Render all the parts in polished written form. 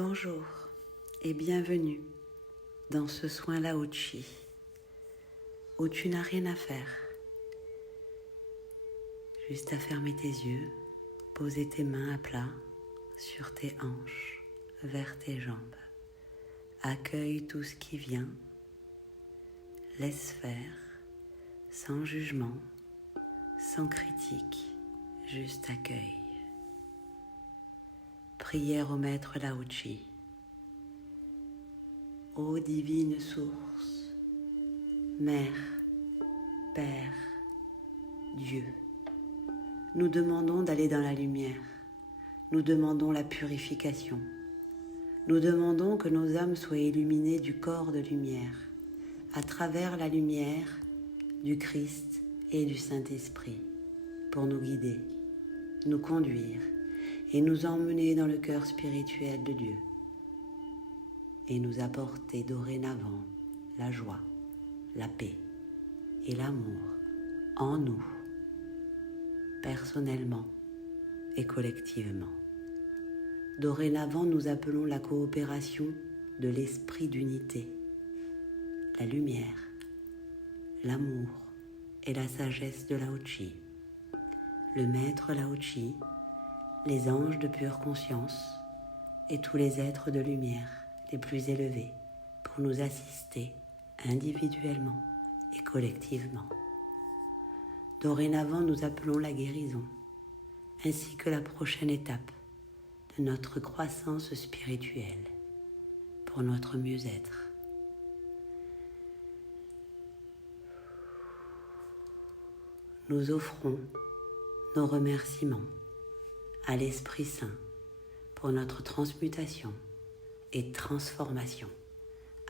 Bonjour et bienvenue dans ce soin Lao-Chi où tu n'as rien à faire, juste à fermer tes yeux, poser tes mains à plat sur tes hanches, vers tes jambes. Accueille tout ce qui vient, laisse faire, sans jugement, sans critique, juste accueille. Prière au Maître Lao-Chi. Ô divine source, Mère, Père, Dieu, nous demandons d'aller dans la lumière, nous demandons la purification, nous demandons que nos âmes soient illuminées du corps de lumière, à travers la lumière du Christ et du Saint-Esprit, pour nous guider, nous conduire et nous emmener dans le cœur spirituel de Dieu et nous apporter dorénavant la joie, la paix et l'amour en nous, personnellement et collectivement. Dorénavant, nous appelons la coopération de l'esprit d'unité, la lumière, l'amour et la sagesse de Lao-Chi, le Maître Lao-Chi, les anges de pure conscience et tous les êtres de lumière les plus élevés pour nous assister individuellement et collectivement. Dorénavant, nous appelons la guérison, ainsi que la prochaine étape de notre croissance spirituelle pour notre mieux-être. Nous offrons nos remerciements à l'Esprit Saint pour notre transmutation et transformation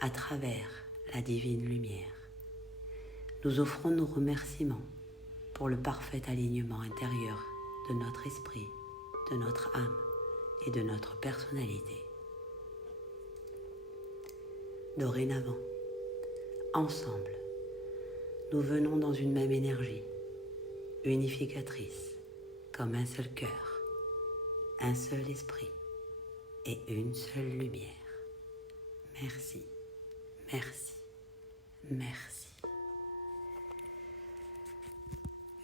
à travers la divine lumière. Nous offrons nos remerciements pour le parfait alignement intérieur de notre esprit, de notre âme et de notre personnalité. Dorénavant, ensemble, nous venons dans une même énergie, unificatrice, comme un seul cœur, un seul esprit et une seule lumière. Merci, merci, merci.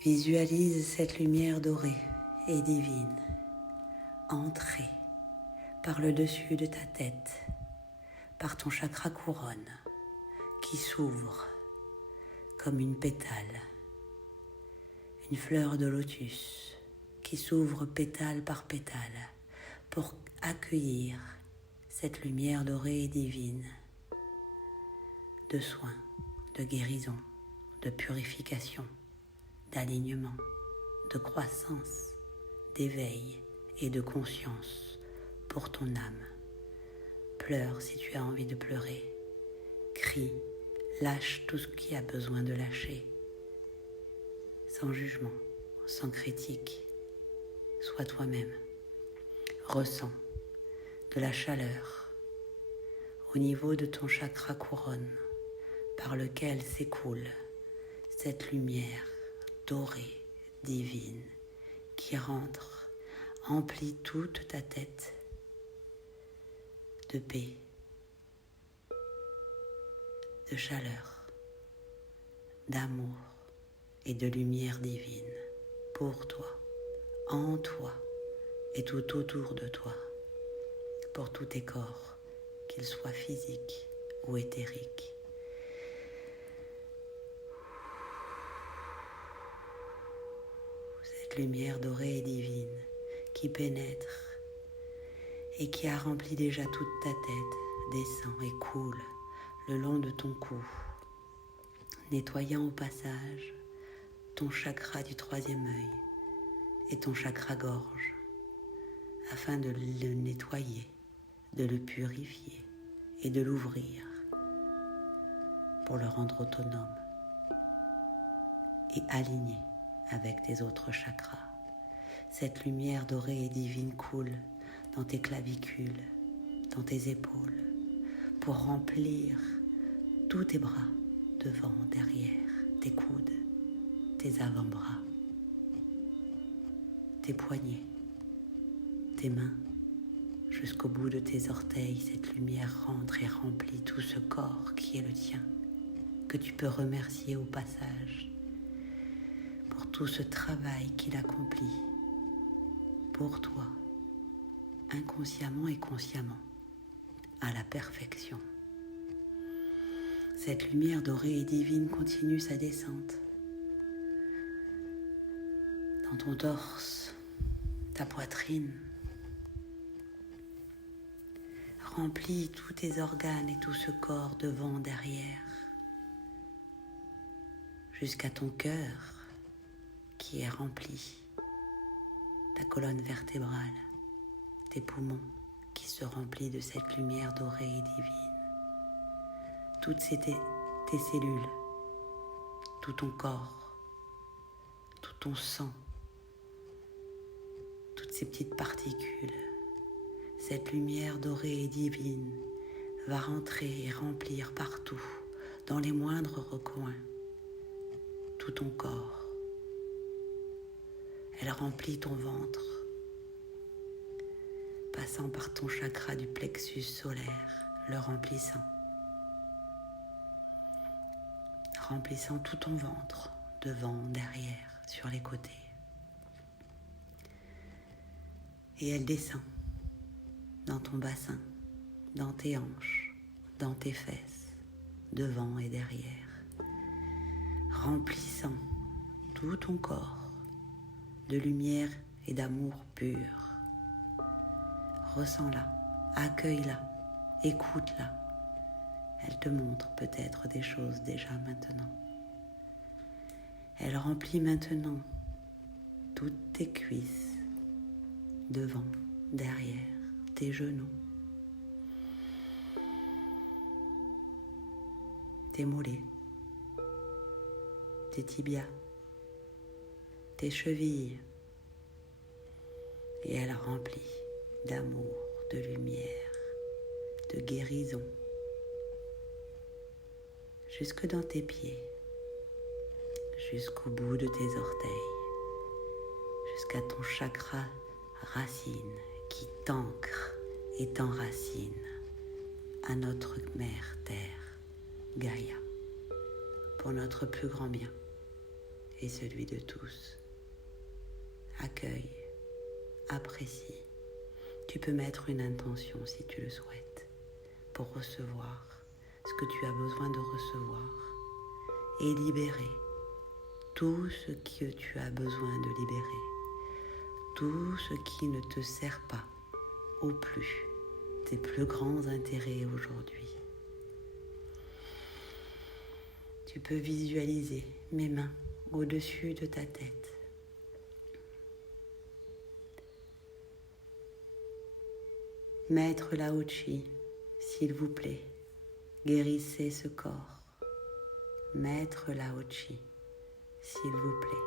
Visualise cette lumière dorée et divine entrer par le dessus de ta tête, par ton chakra couronne qui s'ouvre comme une pétale, une fleur de lotus qui s'ouvre pétale par pétale pour accueillir cette lumière dorée et divine de soins, de guérison, de purification, d'alignement, de croissance, d'éveil et de conscience pour ton âme. Pleure si tu as envie de pleurer, crie, lâche tout ce qui a besoin de lâcher, sans jugement, sans critique, sois toi-même. Ressens de la chaleur au niveau de ton chakra couronne par lequel s'écoule cette lumière dorée, divine, qui rentre, emplit toute ta tête de paix, de chaleur, d'amour et de lumière divine pour toi, en toi et tout autour de toi, pour tous tes corps, qu'ils soient physiques ou éthériques. Cette lumière dorée et divine qui pénètre et qui a rempli déjà toute ta tête descend et coule le long de ton cou, nettoyant au passage ton chakra du troisième œil et ton chakra gorge, afin de le nettoyer, de le purifier et de l'ouvrir pour le rendre autonome et aligné avec tes autres chakras. Cette lumière dorée et divine coule dans tes clavicules, dans tes épaules, pour remplir tous tes bras, devant, derrière, tes coudes, tes avant-bras, tes poignets, tes mains Jusqu'au bout de tes orteils, cette lumière rentre et remplit tout ce corps qui est le tien, que tu peux remercier au passage pour tout ce travail qu'il accomplit pour toi, inconsciemment et consciemment, à la perfection. Cette lumière dorée et divine continue sa descente dans ton torse, ta poitrine, remplis tous tes organes et tout ce corps devant, derrière, jusqu'à ton cœur qui est rempli, ta colonne vertébrale, tes poumons qui se remplissent de cette lumière dorée et divine. Toutes tes cellules, tout ton corps, tout ton sang, toutes ces petites particules, cette lumière dorée et divine va rentrer et remplir partout, dans les moindres recoins, tout ton corps. Elle remplit ton ventre, passant par ton chakra du plexus solaire, le remplissant tout ton ventre, devant, derrière, sur les côtés. Et elle descend dans ton bassin, dans tes hanches, dans tes fesses, devant et derrière, remplissant tout ton corps de lumière et d'amour pur. Ressens-la, accueille-la, écoute-la. Elle te montre peut-être des choses déjà maintenant. Elle remplit maintenant toutes tes cuisses, devant, derrière, tes genoux, tes mollets, tes tibias, tes chevilles. Et elle remplit d'amour, de lumière, de guérison, jusque dans tes pieds, jusqu'au bout de tes orteils, jusqu'à ton chakra racine qui t'ancre et t'enracine à notre mère Terre, Gaïa, pour notre plus grand bien et celui de tous. Accueille, apprécie. Tu peux mettre une intention si tu le souhaites pour recevoir ce que tu as besoin de recevoir et libérer tout ce que tu as besoin de libérer, tout ce qui ne te sert pas au plus, tes plus grands intérêts aujourd'hui. Tu peux visualiser mes mains au-dessus de ta tête. Maître Lao-Chi, s'il vous plaît, guérissez ce corps. Maître Lao-Chi, s'il vous plaît,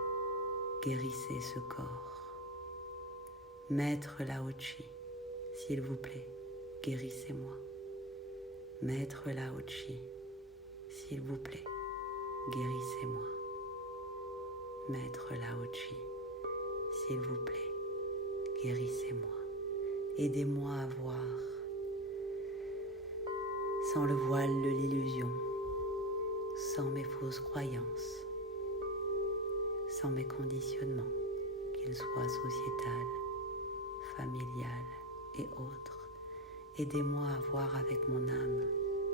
guérissez ce corps. Maître Lao-Chi, s'il vous plaît, guérissez-moi. Maître Lao-Chi, s'il vous plaît, guérissez-moi. Maître Lao-Chi, s'il vous plaît, guérissez-moi. Aidez-moi à voir, sans le voile de l'illusion, sans mes fausses croyances, sans mes conditionnements, qu'ils soient sociétals, familiales et autres. Aidez-moi à voir avec mon âme,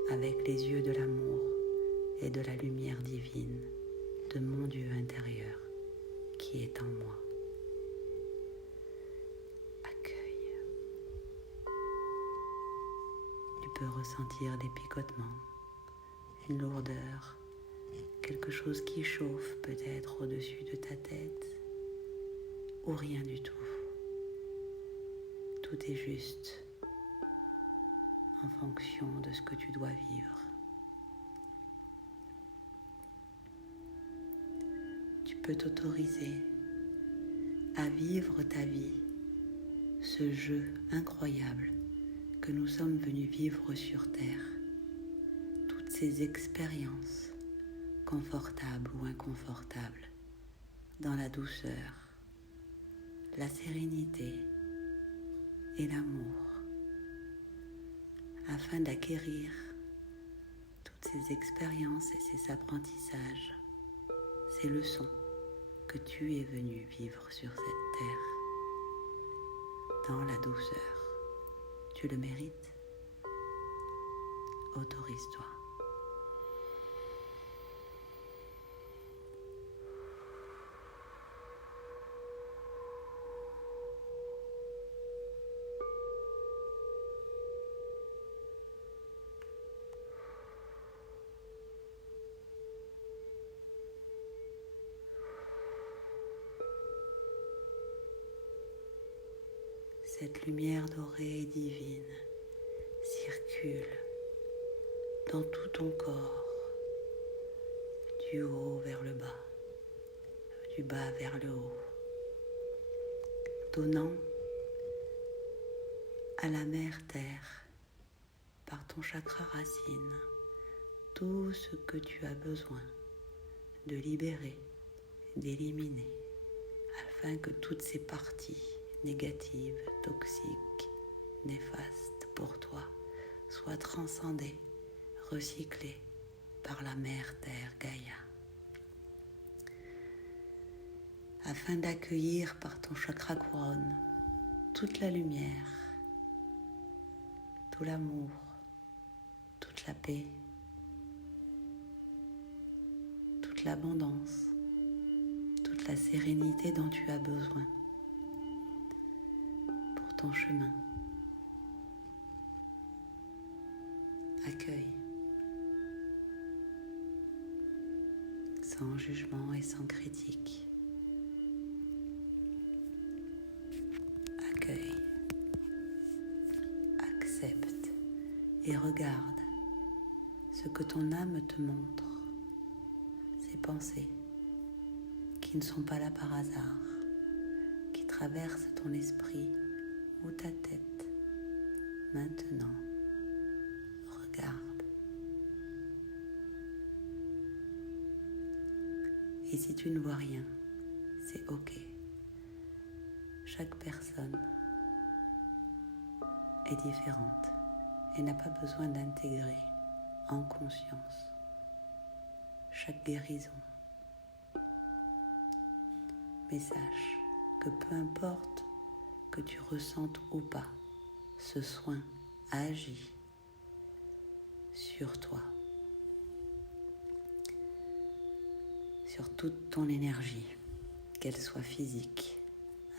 avec les yeux de l'amour et de la lumière divine de mon Dieu intérieur qui est en moi. Accueille. Tu peux ressentir des picotements, une lourdeur, quelque chose qui chauffe peut-être au-dessus de ta tête, ou rien du tout. Tout est juste en fonction de ce que tu dois vivre. Tu peux t'autoriser à vivre ta vie, ce jeu incroyable que nous sommes venus vivre sur Terre, toutes ces expériences, confortables ou inconfortables, dans la douceur, la sérénité et l'amour afin d'acquérir toutes ces expériences et ces apprentissages, ces leçons que tu es venu vivre sur cette terre, dans la douceur. Tu le mérites. Autorise-toi. Cette lumière dorée et divine circule dans tout ton corps, du haut vers le bas, du bas vers le haut, donnant à la mère Terre, par ton chakra racine, tout ce que tu as besoin de libérer, d'éliminer, afin que toutes ces parties négatives, toxiques, néfastes pour toi soient transcendées, recyclées par la mère Terre Gaïa, afin d'accueillir par ton chakra couronne toute la lumière, tout l'amour, toute la paix, toute l'abondance, toute la sérénité dont tu as besoin pour ton chemin. Accueille, sans jugement et sans critique. Accueille, accepte et regarde ce que ton âme te montre, ces pensées qui ne sont pas là par hasard, qui traversent ton esprit ou ta tête. Maintenant, regarde. Et si tu ne vois rien, c'est ok. Chaque personne est différente et n'a pas besoin d'intégrer en conscience chaque guérison. Mais sache que peu importe que tu ressentes ou pas, ce soin agit sur toi, sur toute ton énergie, qu'elle soit physique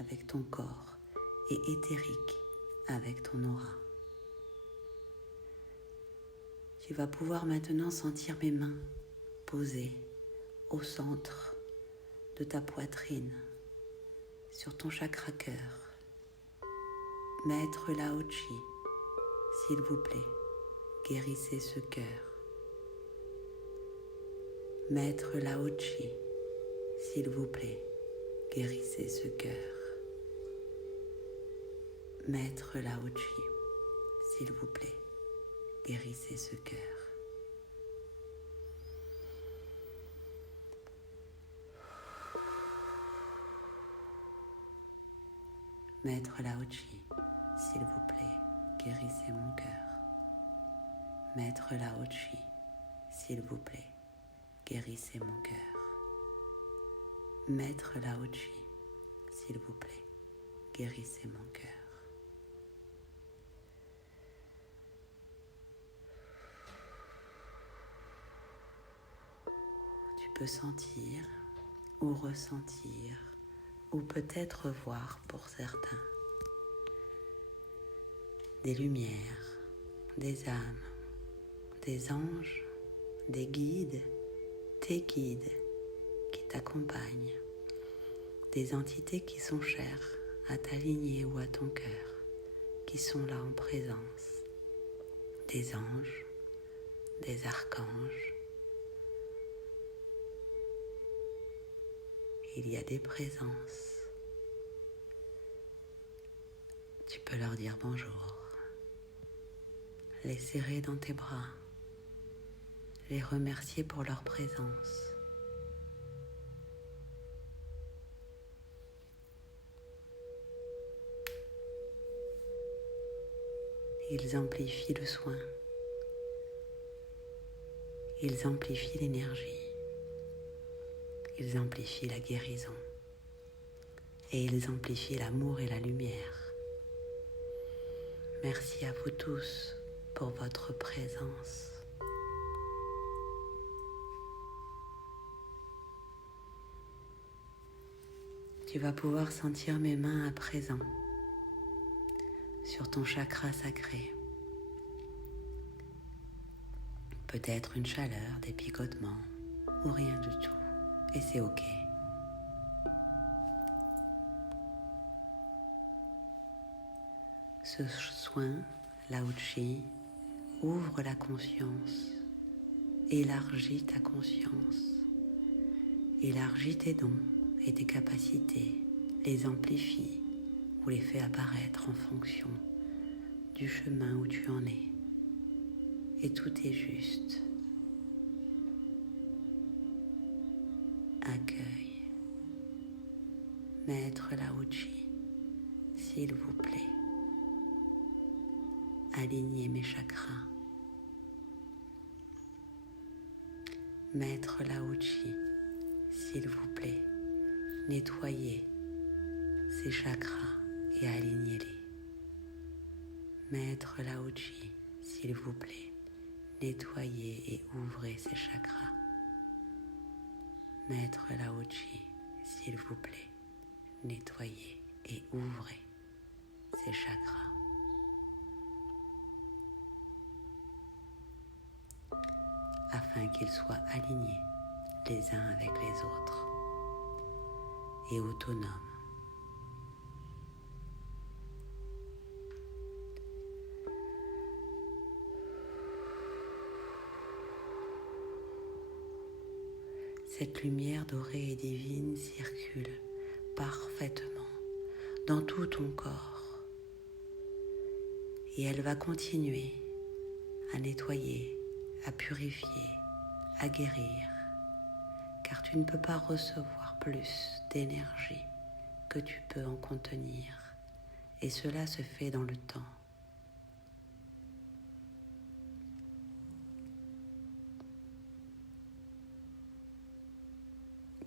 avec ton corps et éthérique avec ton aura. Tu vas pouvoir maintenant sentir mes mains posées au centre de ta poitrine, sur ton chakra cœur. Maître Lao Chi, s'il vous plaît, guérissez ce cœur. Maître Lao Chi, s'il vous plaît, guérissez ce cœur. Maître Lao Chi, s'il vous plaît, guérissez ce cœur. Maître Lao Chi, s'il vous plaît, guérissez mon cœur. Maître Lao Chi, s'il vous plaît, guérissez mon cœur. Maître Lao Chi, s'il vous plaît, guérissez mon cœur. Tu peux sentir ou ressentir ou peut-être voir pour certains des lumières, des âmes, des anges, des guides, tes guides qui t'accompagnent, des entités qui sont chères à ta lignée ou à ton cœur, qui sont là en présence, des anges, des archanges. Il y a des présences. Tu peux leur dire bonjour, les serrer dans tes bras, les remercier pour leur présence. Ils amplifient le soin. Ils amplifient l'énergie. Ils amplifient la guérison. Et ils amplifient l'amour et la lumière. Merci à vous tous pour votre présence. Tu vas pouvoir sentir mes mains à présent sur ton chakra sacré. Peut-être une chaleur, des picotements ou rien du tout. Et c'est ok. Ce soin, Lao Chi, ouvre la conscience, élargit ta conscience, élargit tes dons et tes capacités, les amplifie ou les fait apparaître en fonction du chemin où tu en es. Et tout est juste. Accueille. Maître Lao Chi, s'il vous plaît, alignez mes chakras. Maître Lao Chi, s'il vous plaît, nettoyez ces chakras et alignez-les. Maître Lao Chi, s'il vous plaît, nettoyez et ouvrez ces chakras. Maître Lao Chi, s'il vous plaît, nettoyez et ouvrez ces chakras. Afin qu'ils soient alignés les uns avec les autres et autonomes. Cette lumière dorée et divine circule parfaitement dans tout ton corps et elle va continuer à nettoyer, à purifier, à guérir, car tu ne peux pas recevoir plus d'énergie que tu peux en contenir, et cela se fait dans le temps.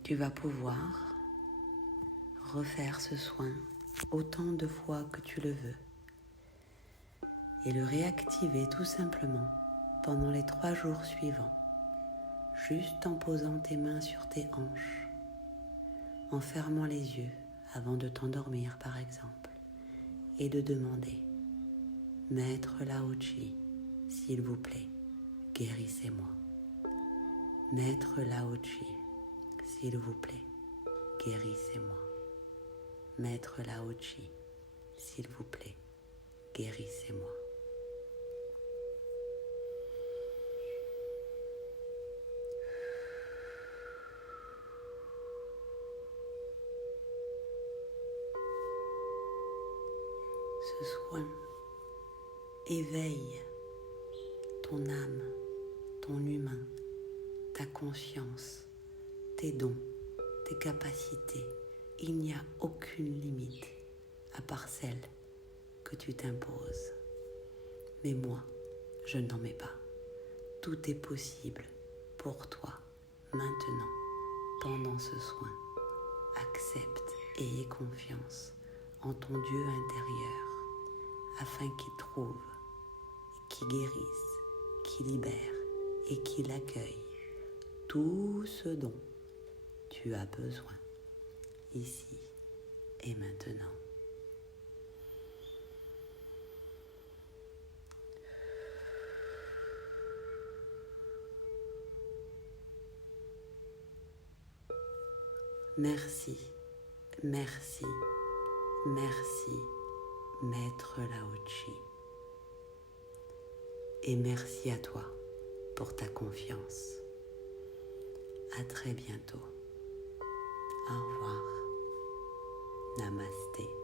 Tu vas pouvoir refaire ce soin autant de fois que tu le veux et le réactiver tout simplement pendant les 3 jours suivants, juste en posant tes mains sur tes hanches, en fermant les yeux avant de t'endormir par exemple, et de demander « Maître Lao Chi, s'il vous plaît, guérissez-moi. Maître Lao Chi, s'il vous plaît, guérissez-moi. Maître Lao Chi, s'il vous plaît, guérissez-moi. » Ce soin éveille ton âme, ton humain, ta conscience, tes dons, tes capacités. Il n'y a aucune limite à part celle que tu t'imposes. Mais moi, je n'en mets pas. Tout est possible pour toi, maintenant, pendant ce soin. Accepte et aie confiance en ton Dieu intérieur, afin qu'il trouve, qu'il guérisse, qu'il libère et qu'il accueille tout ce dont tu as besoin, ici et maintenant. Merci, merci, merci, Maître Lao Chi. Et merci à toi pour ta confiance. À très bientôt. Au revoir. Namasté.